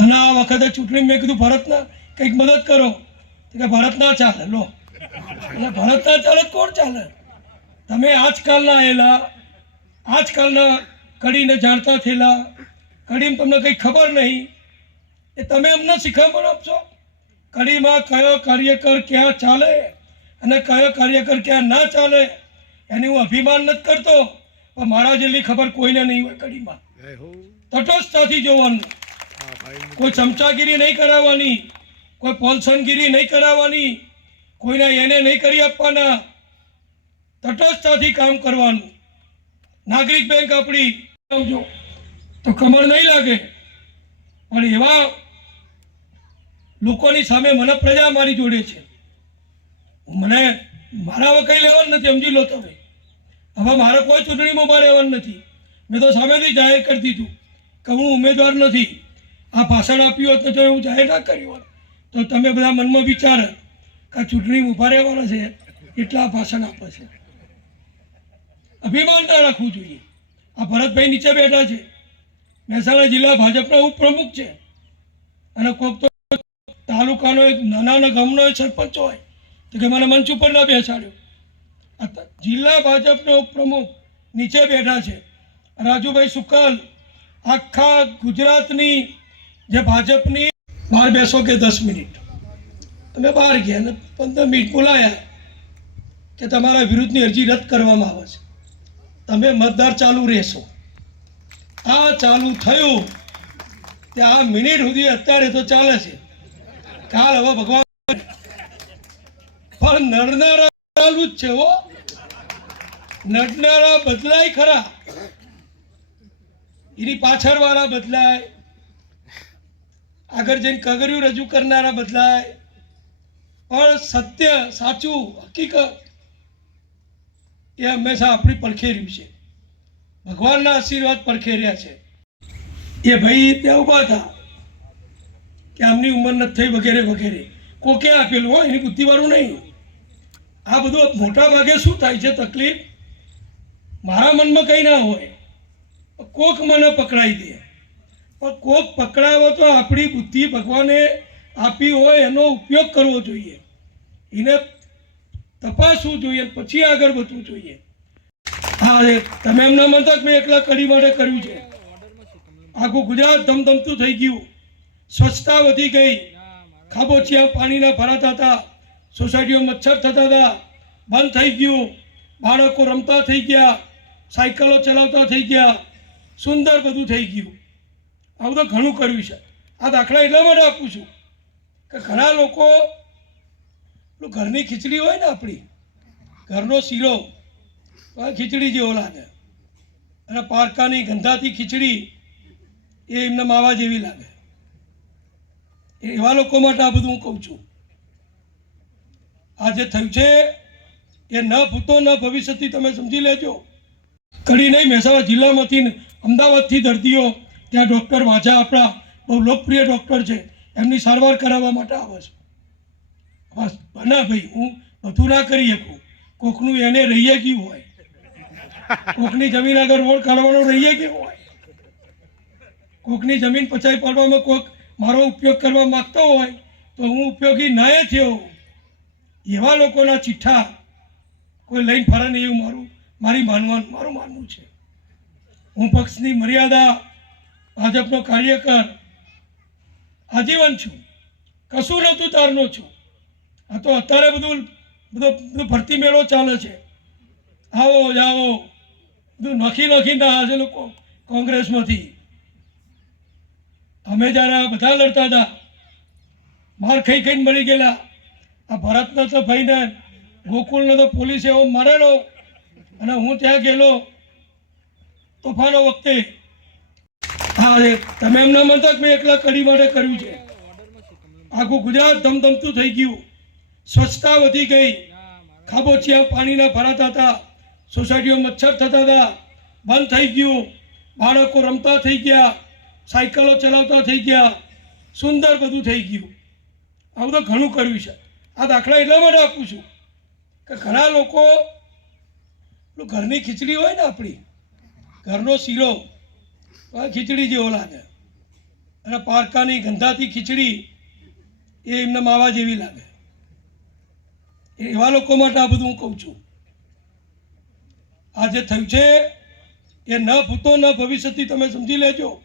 અને આ વખતે ચૂંટણી મેં કીધું ભરતના કંઈક મદદ કરો. કે ભરત ના ચાલે લો. એટલે ભરત ના ચાલે કોણ ચાલે? તમે આજકાલના આવેલા આજકાલના કડીને જાણતા થયેલા કડીમાં તમને કંઈ ખબર નહીં એ તમે અમને શીખવણ આપશો? કડીમાં કયો કાર્યકર ક્યાં ચાલે અને કયો કાર્યકર ક્યાં ના ચાલે એની હું અભિમાન નથી કરતો. પણ મારા જેટલી ખબર કોઈને નહીં હોય કડીમાં. તટસ્થતાથી જોવાનું. કોઈ ચમચાગીરી નહીં કરાવવાની, કોઈ પોલસનગીરી નહીં કરાવવાની, કોઈને એને નહીં કરી આપવાના. તટસ્થતાથી કામ કરવાનું. નાગરિક બેંક આપણી આવજો તો કમર નહીં લાગે. પણ એવા લોકોની સામે મને પ્રજા મારી જોડે છે. મને મારા વકાઈ કંઈ લેવાનું નથી, સમજી લો તમે. હવે મારે કોઈ ચૂંટણીમાં ઊભા રહેવાનું નથી. મેં તો સામેથી જાહેર કરી દીધું કે હું ઉમેદવાર નથી. આ ભાષણ આપ્યું હોત તો એવું જાહેર ના કર્યું હોત તો તમે બધા મનમાં વિચાર કે આ ચૂંટણીમાં ઊભા રહેવાના છે, એટલા ભાષણ આપે છે. અભિમાન ના રાખવું જોઈએ. આ ભરતભાઈ નીચે બેઠા છે. મહેસાણા જિલ્લા ભાજપના ઉપપ્રમુખ છે. અને કોઈક તો તાલુકાનો એક નાના ગામનો સરપંચ હોય. તો કે મને મંચ ઉપર ના બેસાડ્યો. જિલ્લા ભાજપનો ઉપપ્રમુખ નીચે બેઠા છે. રાજુભાઈ સુકલ, આખા ગુજરાતની જે ભાજપની બહાર બેસો કે દસ મિનિટ. તમે બહાર ગયા અને પંદર મિનિટ બોલાયા કે તમારા વિરુદ્ધની અરજી રદ કરવામાં આવે છે. તમે મતદાર ચાલુ રહેશો. આ ચાલુ થયું તે આ મિનિટ સુધી અત્યારે તો ચાલે છે. કાલ હવે ભગવાન પણ નડનારા ચાલુ જ છે હો. નડનારા બદલાય ખરા. એની પાછળ વાળા બદલાય. આગળ જઈને કગરિયું રજૂ કરનારા બદલાય. પણ સત્ય સાચું, હકીકત એ હંમેશા આપણી પરખેર્યું છે. ભગવાનના આશીર્વાદ પરખેર્યા છે. એ ભાઈ ત્યાં ઊભા હતા. કે આમની ઉંમર નથી થઈ વગેરે વગેરે. કોકે આપેલું હોય, એની બુદ્ધિવાળું નહીં. આ બધું મોટા ભાગે શું થાય છે તકલીફ? મારા મનમાં કંઈ ના હોય. કોક મને પકડાઈ દે. પણ કોક પકડાવો તો આપણી બુદ્ધિ ભગવાને આપી હોય એનો ઉપયોગ કરવો જોઈએ. એને તપાસવું જોઈએ પછી આગળ વધવું જોઈએ. હા તમે એમ ના માનતા કે મેં એકલા કડી માટે કર્યું છે. આખું ગુજરાત ધમધમતું થઈ ગયું. સ્વચ્છતા વધી ગઈ. ખાબોચિયા પાણીના ભરાતા હતા સોસાયટીઓ મચ્છર થતા હતા, બંધ થઈ ગયું. બાળકો રમતા થઈ ગયા, સાયકલો ચલાવતા થઈ ગયા. સુંદર બધું થઈ ગયું. આ તો ઘણું કર્યું છે. આ દાખલા એટલા માટે આપું છું કે ઘણા લોકો ઘરની ખીચડી હોય ને આપણી, ઘરનો શીરો, તો ખીચડી જેવો લાગે. અને પારકાની ગંધાતી ખીચડી એ એમને માવા જેવી લાગે. એવા લોકો માટે આ બધું હું કહું છું. આ જે થયું છે એ ન ભૂતો ન ભવિષ્યથી તમે સમજી લેજો. કડી નહીં, મહેસાણા જિલ્લામાંથી અમદાવાદથી દર્દીઓ ત્યાં ડૉક્ટર વાજા આપણા બહુ લોકપ્રિય ડૉક્ટર છે. એમની સારવાર કરાવવા માટે આવે છે. બસ ના ભાઈ, હું બધું ના કરી શકું. કોકનું એને રહીએ ગયું હોય? કોકની જમીન આગળ રોડ કાઢવાનો રહીએ ગયો હોય? કોકની જમીન પચાવી પાડવામાં કોક મારો ઉપયોગ કરવા માગતો હોય, તો હું ઉપયોગી નાય થયો. એવા લોકોના ચિઠ્ઠા કોઈ લઈને ફરે નહીં એવું મારું, મારી માનવાનું, મારું માનવું છે. હું પક્ષની મર્યાદા ભાજપનો કાર્યકર. આજીવન છું. કશું નહોતું તારનો છું. આ તો અત્યારે બધું, બધો બધો ભરતી મેળો ચાલે છે. આવો, જાઓ. બધું નખી નખીને આ છે લોકો કોંગ્રેસમાંથી. અમે જ્યારે બધા લડતા હતા, માર ખાઈ ખાઈને મરી ગયેલા. આ ભરતના તો ભાઈને ગોકુલનો તો પોલીસે એવો મારેલો. અને હું ત્યાં ગયેલો. તોફાનો વખતે હા તમે એમ ના માનતા કે મેં એકલા કડી માટે કર્યું છે. આખું ગુજરાત ધમધમતું થઈ ગયું. સ્વચ્છતા વધી ગઈ. ખાબોચિયા પાણીના ભરાતા હતા. સોસાયટીઓ મચ્છર થતા હતા. બંધ થઈ ગયું. બાળકો રમતા થઈ ગયા. સાયકલો ચલાવતા થઈ ગયા. સુંદર બધું થઈ ગયું. આવું તો ઘણું કર્યું છે. આ દાખલા એટલા માટે આપું છું કે ઘણા લોકો ઘરની ખીચડી હોય ને આપણી, ઘરનો શીરો ખીચડી જેવો લાગે અને પારકાની ગંધાતી ખીચડી એ એમને માવા જેવી લાગે. એવા લોકો માટે આ બધું હું કહું છું. આ જે થયું છે, એ ન ભૂતો ન ભવિષ્યથી તમે સમજી લેજો.